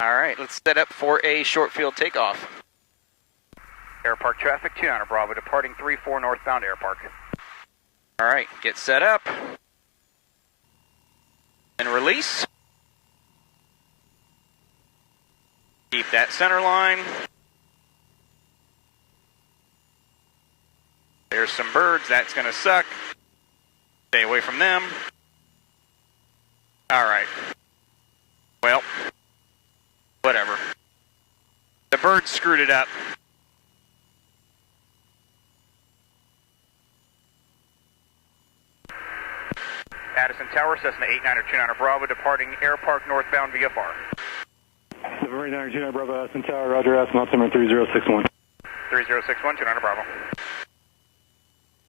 All right, let's set up for a short field takeoff. Air Park traffic, 29 Bravo, departing 34 northbound Air Park. All right, get set up. And release. Keep that center line. There's some birds, that's gonna suck. Stay away from them. All right. Well, whatever. The birds screwed it up. Addison Tower, Cessna 89er 29er Bravo, departing Air Park northbound VFR. 789er 29er Bravo, Addison Tower, Roger, Addison, altimeter 3061. 3061, 29er Bravo.